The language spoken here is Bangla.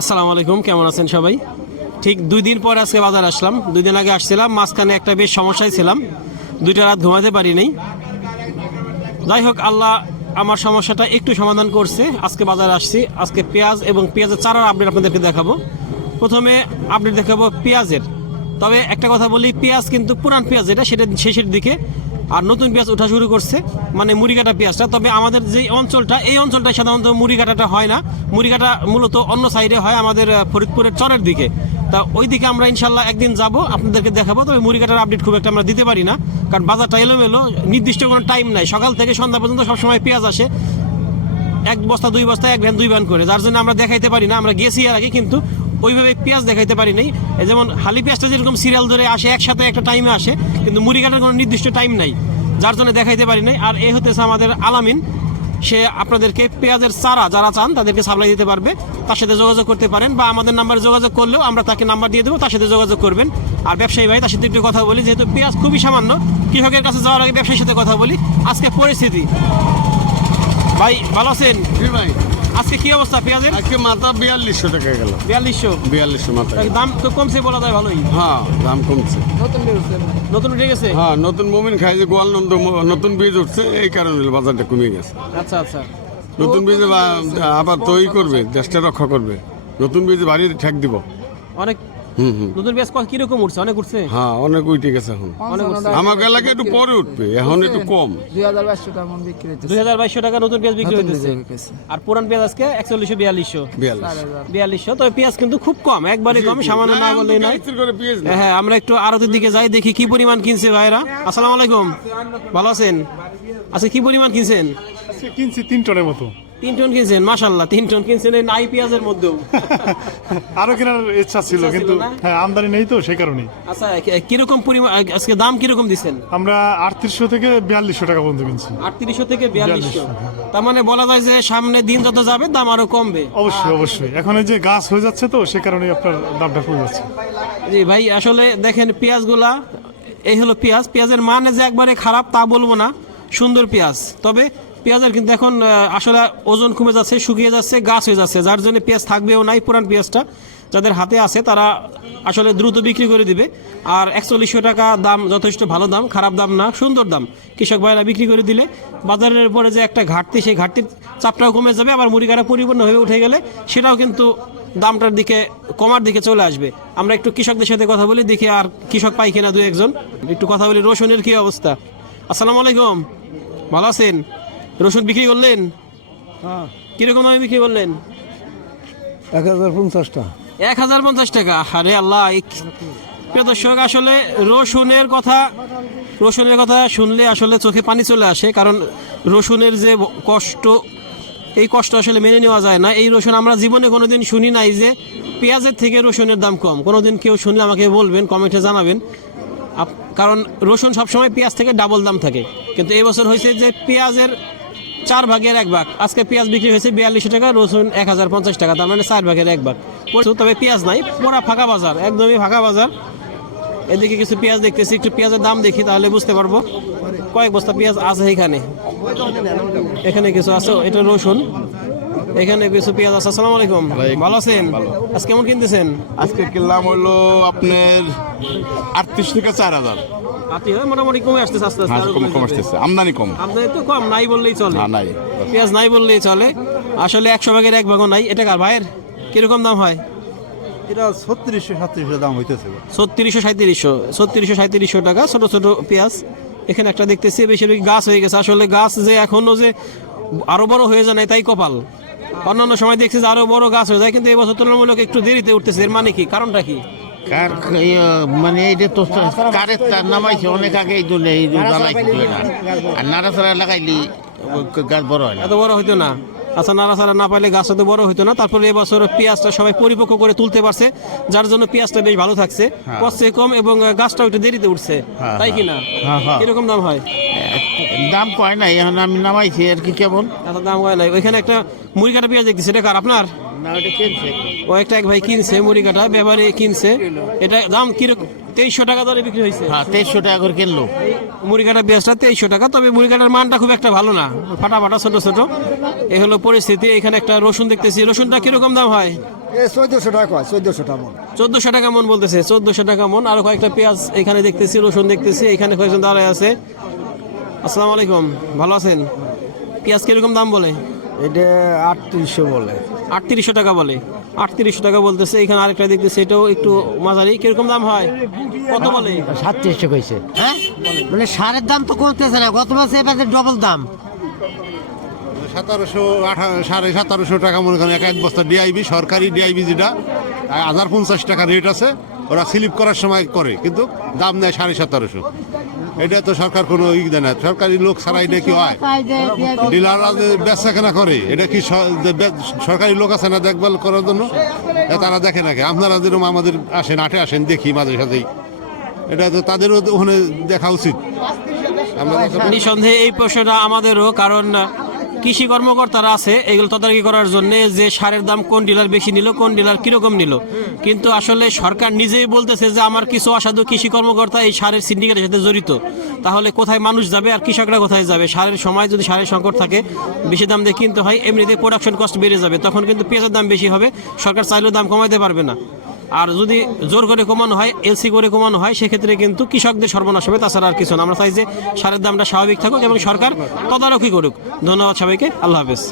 আসসালামু আলাইকুম, কেমন আছেন সবাই? ঠিক 2 দিন পর আজকে বাজার আসলাম। 2 দিন আগে আসছিলাম, মাঝখানে একটা বেশ সমস্যায় ছিলাম, 2টা রাত ঘুমাতে পারি নাই। যাই হোক, আল্লাহ আমার সমস্যাটা একটু সমাধান করছে। আজকে বাজারে আসছি। আজকে পেঁয়াজ এবং পেঁয়াজের চারার আপডেট আপনাদেরকে দেখাবো। প্রথমে আপডেট দেখাবো পেঁয়াজের। তবে একটা কথা বলি, পেঁয়াজ কিন্তু পুরান পেঁয়াজ যেটা, সেটা শেষের দিকে, আর নতুন পেঁয়াজ ওঠা শুরু করছে, মানে মুড়ি কাটা পেঁয়াজটা। তবে আমাদের যে অঞ্চলটা, এই অঞ্চলটায় সাধারণত মুড়ি কাটাটা হয় না। মুড়ি কাটা মূলত অন্য সাইডে হয়, আমাদের ফরিদপুরের চরের দিকে। তা ওই দিকে আমরা ইনশাল্লাহ একদিন যাব, আপনাদেরকে দেখাবো। তবে মুড়ি কাটার আপডেট খুব একটা আমরা দিতে পারি না, কারণ বাজারটা এলোমেলো, নির্দিষ্ট কোনো টাইম নাই। সকাল থেকে সন্ধ্যা পর্যন্ত সবসময় পেঁয়াজ আসে, 1 বস্তা 2 বস্তা, 1 ভ্যান 2 ভ্যান করে, যার জন্য আমরা দেখাইতে পারি না। আমরা গেছি আর আগে, কিন্তু ওইভাবে পেঁয়াজ দেখাইতে পারি নাই। যেমন হালি পেঁয়াজটা যেরকম সিরিয়াল ধরে আসে, একসাথে একটা টাইমে আসে, কিন্তু মুড়ি কাটার কোনো নির্দিষ্ট টাইম নাই, যার জন্য দেখাইতে পারি নাই। আর এই হতেছে আমাদের আলামিন, সে আপনাদেরকে পেঁয়াজের চারা যারা চান তাদেরকে সাপ্লাই দিতে পারবে। তার সাথে যোগাযোগ করতে পারেন, বা আমাদের নাম্বারে যোগাযোগ করলেও আমরা তাকে নাম্বার দিয়ে দেবো, তার সাথে যোগাযোগ করবেন। আর ব্যবসায়ী ভাই, তার সাথে একটু কথা বলি, যেহেতু পেঁয়াজ খুবই সামান্য, কৃষকের কাছে যাওয়ার আগে ব্যবসায়ীর সাথে কথা বলি। আজকে পরিস্থিতি ভাই, ভালো আছেন? জি ভাই, আজকে কি অবস্থা পেঁয়াজের? আজকে মাথা 4200 টাকা গেল। 4200 মাথা। দাম তো কমছে বলা যায়, ভালোই। হ্যাঁ, দাম কমছে। নতুন উঠে গেছে। হ্যাঁ, নতুন মুমিন খাই যে গোয়ালনন্দ নতুন বীজ উঠছে, এই কারণে বাজারটা কমে গেছে। আচ্ছা আচ্ছা। নতুন বীজ আবার তৈরি করবে, দেশটা রক্ষা করবে। নতুন বীজ বাড়ি ঠেক দিব। অনেক নতুন পেঁয়াজ কিরকম উঠছে? অনেক উঠছে। হ্যাঁ, অনেক উঠে গেছে এখন। অনেক উঠছে। আমার এলাকায় একটু পরে উঠবে, এখন একটু কম। 2200 টাকা মন বিক্রি হচ্ছে। 2200 টাকা নতুন পেঁয়াজ বিক্রি হইতেছে। আর পুরান পেঁয়াজ আজকে 4100 4200। তবে পেঁয়াজ কিন্তু খুব কম, একবারে কম, সামান্য না বললেই নয়। হ্যাঁ, আমরা একটু আড়তের দিকে যাই, দেখি কি পরিমাণ কিনছে ভাইরা। আসসালামু আলাইকুম, ভালো আছেন? আচ্ছা, কি পরিমাণ কিনছেন? কিনছি 3 টনের মতো। 3 টন কিনছেন? মাশাআল্লাহ, 3 টন কিনছেন এই নাই পেঁয়াজের মধ্যেও। আরো কেনার ইচ্ছা ছিল, কিন্তু হ্যাঁ, আমদানি নেই তো, সেই কারণেই। আচ্ছা, কিরকম পরিমাণ আজকে দাম কিরকম দিচ্ছেন? আমরা 3800 থেকে 4200 টাকা পর্যন্ত কিনছি। 3800 থেকে 4200। তার মানে বলা যায় যে সামনে দিন যত যাবে দাম আরো কমবে। অবশ্যই অবশ্যই, এখন এই যে গাছ হয়ে যাচ্ছে তো, সে কারণে আপনার দামটা কমে যাচ্ছে। জি ভাই, আসলে দেখেন পেঁয়াজগুলা, এই হলো পেঁয়াজ। পেঁয়াজের মানে যে একবারে খারাপ তা বলবো না, সুন্দর পেঁয়াজ। তবে পেঁয়াজের কিন্তু এখন আসলে ওজন কমে যাচ্ছে, শুকিয়ে যাচ্ছে, গাছ হয়ে যাচ্ছে, যার জন্য পেঁয়াজ থাকবেও নাই। পুরান পেঁয়াজটা যাদের হাতে আছে তারা আসলে দ্রুত বিক্রি করে দিবে। আর 4100 টাকা দাম যথেষ্ট ভালো দাম, খারাপ দাম না, সুন্দর দাম। কৃষক ভাইরা বিক্রি করে দিলে বাজারের পরে যে একটা ঘাটতি, সেই ঘাটতির চাপটাও কমে যাবে। আবার মুড়ি কাটা পরিপূর্ণ হয়ে উঠে গেলে সেটাও কিন্তু দামটার দিকে, কমার দিকে চলে আসবে। আমরা একটু কৃষকদের সাথে কথা বলি, দেখি আর কৃষক পাই কিনা 2-1 জন। একটু কথা বলি, রসুনের কি অবস্থা? আসসালামু আলাইকুম, ভালো আছেন? রসুন বিক্রি করলেন? কিরকম দামে বিক্রি করলেন? 1050 টাকা। 1050 টাকা। আরে আল্লাহ, প্রিয় দর্শক, আসলে রসুনের কথা শুনলে আসলে চোখে পানি চলে আসে। কারণ রসুনের যে কষ্ট, এই কষ্ট আসলে মেনে নেওয়া যায় না। এই রসুন আমরা জীবনে কোনোদিন শুনি নাই যে পেঁয়াজের থেকে রসুনের দাম কম। কোনোদিন কেউ শুনলে আমাকে বলবেন, কমেন্টে জানাবেন। কারণ রসুন সবসময় পেঁয়াজ থেকে ডাবল দাম থাকে, কিন্তু এই বছর হয়েছে যে পেঁয়াজের 4 ভাগের 1 ভাগ। আজকে পেঁয়াজ বিক্রি হয়েছে 4200 টাকা, রসুন 1050 টাকা, তার মানে 4 ভাগের 1 ভাগ। তবে পেঁয়াজ নাই, পুরা ফাঁকা বাজার, একদমই ফাঁকা বাজার। এদিকে কিছু পেঁয়াজ দেখতেছি, একটু পেঁয়াজের দাম দেখি, তাহলে বুঝতে পারবো। কয়েক বস্তা পেঁয়াজ আছে এখানে কিছু আছে, এটা রসুন, এখানে কিছু পেঁয়াজ আছে। আসসালামু আলাইকুম, ভালো আছেন? আজকে কেমন কিনতেছেন? আজকে কিনলাম হলো আপনার 38 থেকে 4000। মোটামুটি কমে আসতেছে, আস্তে আস্তে কম আসতেছে, আমদানি কম। আমদানি তো কম, নাই বললেই চলে। নাই, পেঁয়াজ নাই বললেই চলে। আসলে 100 ভাগের 1 ভাগও নাই। এটা কার ভাইয়ের? কিরকম দাম হয়? এটা 3600-3700 দাম হইতেছে। 3600-3700 টাকা ছোট ছোট পেঁয়াজ। এখানে একটা দেখতেছি বেশিরভাগ গাছ হয়ে গেছে। আসলে গাছ যে এখনো যে আরো বড় হয়ে যায় না, তাই কপাল। অন্যান্য সময় দেখছি যে আরো বড় গাছ হয়ে যায়, কিন্তু এই বছর তুলনামূলক একটু দেরিতে উঠতেছে। এর মানে কি, কারণটা কি? মানে এইটা তো কারের তার নামাইছে অনেক আগে, এই জন্য এই জ্বালাইছে না। আর নাড়াচাড়া লাগাইলি গাছ বড় হয় না, এত বড় হইতো না। আচ্ছা, নাড়াচাড়া না পাইলে গাছ তো বড় হইতো না। তারপরে এবছর পেঁয়াজটা সবাই পরিপক্ক করে তুলতে পারছে, যার জন্য পেঁয়াজটা বেশ ভালো থাকছে, কষ্টে কম, এবং গাছটা একটু দেরিতে উঠছে, তাই কিনা? কিরকম দাম হয়? দাম কয় নাই, এখন আমি নামাইছি আর কি। কেমন এত দাম হয় নাই? ওইখানে একটা মুড়ি কাটা পেঁয়াজ দেখতেছি, এটা কার? আপনার? না, ওটা কিনছে ও একটা এক ভাই কিনছে, মুড়ি কাটা ব্যাপারে কিনছে। এটা দাম কিরকম? 2300 টাকা দরে বিক্রি হয়েছে। হ্যাঁ, 2300 টাকা করে কিনলো মুড়ি কাটা পেঁয়াজটা 2300 টাকা। তবে মুড়ি কাটার মানটা খুব একটা ভালো না, ফাটা ফাটা ছোট ছোট। এই হলো পরিস্থিতি। এখানে একটা রসুন দেখতেছি, রসুনটা কিরকম দাম হয়? এই 1400 টাকা কয় 1400 টাকা মন 1400 টাকা মন বলতেছে, 1400 টাকা মন। আরো কয়েকটা পেঁয়াজ এখানে দেখতেছি, রসুন দেখতেছি, এখানে কয়েকজন দাঁড়ায় আছে। আসসালামু আলাইকুম, ভালো আছেন? পেঁয়াজ কিরকম দাম বলে? এটা 3800 বলে। 3800 টাকা বলে, 3800 টাকা বলতেছে। এখানে আরেকটা দেখতেছি, এটাও একটু মাঝারি। কিরকম দাম হয়, কত বলে? 3700 কইছে। হ্যাঁ, মানে সারের দাম তো কমতেছে না, গত মাসে এবারে ডবল দাম। 17,500 টাকা মনে করেন এক বস্তা ডিআইবি, সরকারি ডিআইবি যেটা 1050 টাকা রেট আছে, ওরা স্লিপ করার সময় করে, কিন্তু দাম নেয় 1750। এটা তো সরকার কোনো দেয় না, সরকারি লোক ছাড়া এটা কি হয়? ডিলাররা যে বেচা কেনা করে, এটা কি সরকারি লোক আছে না দেখভাল করার জন্য? তারা দেখে নাকি? আপনারা যেরকম আমাদের আসেন, আটে আসেন, দেখি মাঝে সাথেই, এটা তো তাদেরও ওখানে দেখা উচিত। আমরা নিঃসন্দেহে এই প্রশ্নটা আমাদেরও, কারণ কৃষি কর্মকর্তারা আছে এগুলো তদারকি করার জন্য যে সারের দাম কোন ডিলার বেশি নিল, কোন ডিলার কিরকম নিল। কিন্তু আসলে সরকার নিজেই বলতেছে যে আমার কিছু অসাধু কৃষি কর্মকর্তা এই সারের সিন্ডিকেটের সাথে জড়িত। তাহলে কোথায় মানুষ যাবে আর কৃষকরা কোথায় যাবে? সারের সময় যদি সারের সংকট থাকে, বেশি দাম দিয়ে কিনতে হয়, এমনিতে প্রোডাকশন কস্ট বেড়ে যাবে, তখন কিন্তু পেঁয়াজের দাম বেশি হবে। সরকার চাইলেও দাম কমাইতে পারবে না। আর যদি জোর করে কমানো হয়, এলসি করে কমানো হয়, সেক্ষেত্রে কিন্তু কৃষকদের সর্বনাশ হবে, তাছাড়া আর কিছু না। আমরা চাই যে সারের দামটা স্বাভাবিক থাকুক এবং সরকার তদারকি করুক। ধন্যবাদ সবাইকে, আল্লাহ হাফেজ।